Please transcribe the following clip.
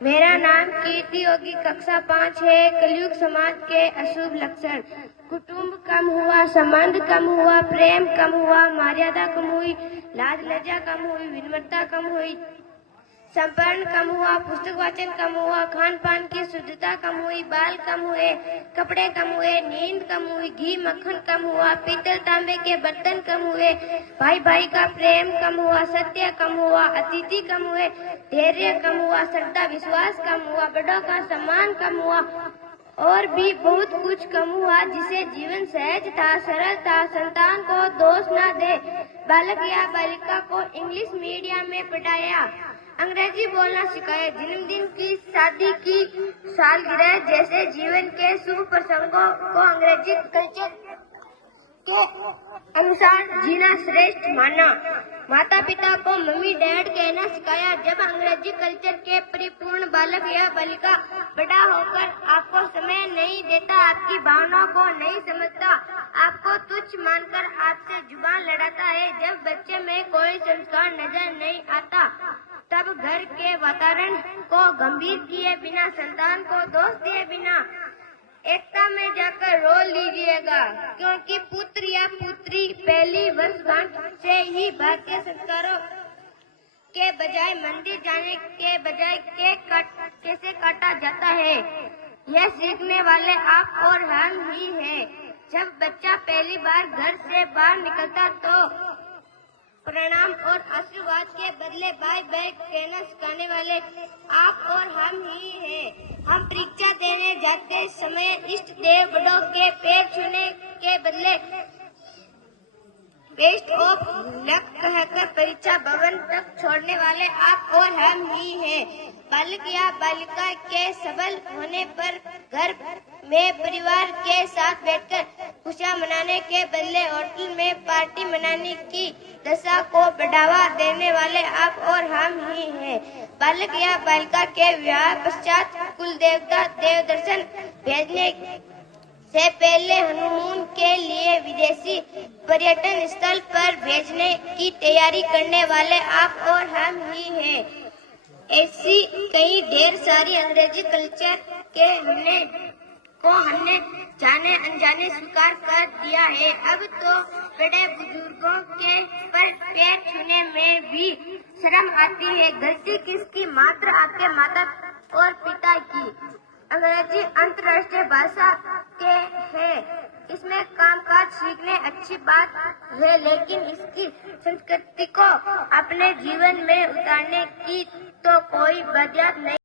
मेरा नाम कीर्ति योगी, कक्षा 5 है। कलयुग समाज के अशुभ लक्षण। कुटुंब कम हुआ, संबंध कम हुआ, प्रेम कम हुआ, मर्यादा कम हुई, लाज लज्जा कम हुई, विनम्रता कम हुई, संपन्न कम हुआ, पुस्तक वाचन कम हुआ, खान पान की शुद्धता कम हुई, बाल कम हुए, कपड़े कम हुए, नींद कम हुई, घी मक्खन कम हुआ, पीतल तांबे के बर्तन कम हुए, भाई भाई का प्रेम कम हुआ, सत्य कम हुआ, अतिथि कम हुए, धैर्य कम हुआ, श्रद्धा विश्वास कम हुआ, बड़ों का सम्मान कम हुआ और भी बहुत कुछ कम हुआ। जिसे जीवन सहज था, सरल था, संतान को दोष न दे, बालक या बालिका को इंग्लिश मीडियम में पढ़ाया, अंग्रेजी बोलना सिखाया, जन्मदिन की, शादी की सालगिरह जैसे जीवन के शुभ प्रसंगों को अंग्रेजी कल्चर के अनुसार जीना श्रेष्ठ माना, माता पिता को मम्मी डैड कहना सिखाया। जब अंग्रेजी कल्चर के परिपूर्ण बालक या बालिका बड़ा होकर आपको समय नहीं देता, आपकी भावनाओं को नहीं समझता, आपको तुच्छ मानकर आपसे जुबान लड़ाता है, जब बच्चे में कोई संस्कार नजर नहीं आता, तब घर के वातावरण को गंभीर किए बिना, संतान को दोष दिए बिना एकता में जाकर रो लीजिएगा, क्योंकि पुत्र या पुत्री पहली वर्षगांठ से ही भारतीय संस्कारों के बजाय मंदिर जाने के बजाय केक कैसे काटा जाता है, यह सीखने वाले आप और हम ही हैं। जब बच्चा पहली बार घर से बाहर निकलता तो प्रणाम और आशीर्वाद के बदले बाय बाय कहना सिखाने वाले आप और हम ही हैं। हम परीक्षा देने जाते समय इष्ट देव बड़ों के पैर छूने के बदले बेस्ट ऑफ लक कहकर परीक्षा भवन तक छोड़ने वाले आप और हम ही हैं। बालक या बालिका के सबल होने पर घर में परिवार के साथ बैठकर खुशियां मनाने के बदले होटल में पार्टी मनाने की दशा को बढ़ावा देने वाले आप और हम ही हैं। बालक या बालिका के विवाह पश्चात कुल देवता देव दर्शन भेजने से पहले हनीमून के लिए विदेशी पर्यटन स्थल पर भेजने की तैयारी करने वाले आप और हम ही हैं। ऐसी कई ढेर सारी अंग्रेजी कल्चर के हमने जाने अनजाने स्वीकार कर दिया है। अब तो बड़े बुजुर्गों के पर पैर छूने में भी शर्म आती है। गलती किसकी? मात्र आपके माता और पिता की। अंग्रेजी अंतर्राष्ट्रीय भाषा के है, इसमें कामकाज सीखने अच्छी बात है, लेकिन इसकी संस्कृति को अपने जीवन में उतारने की तो कोई वजह नहीं।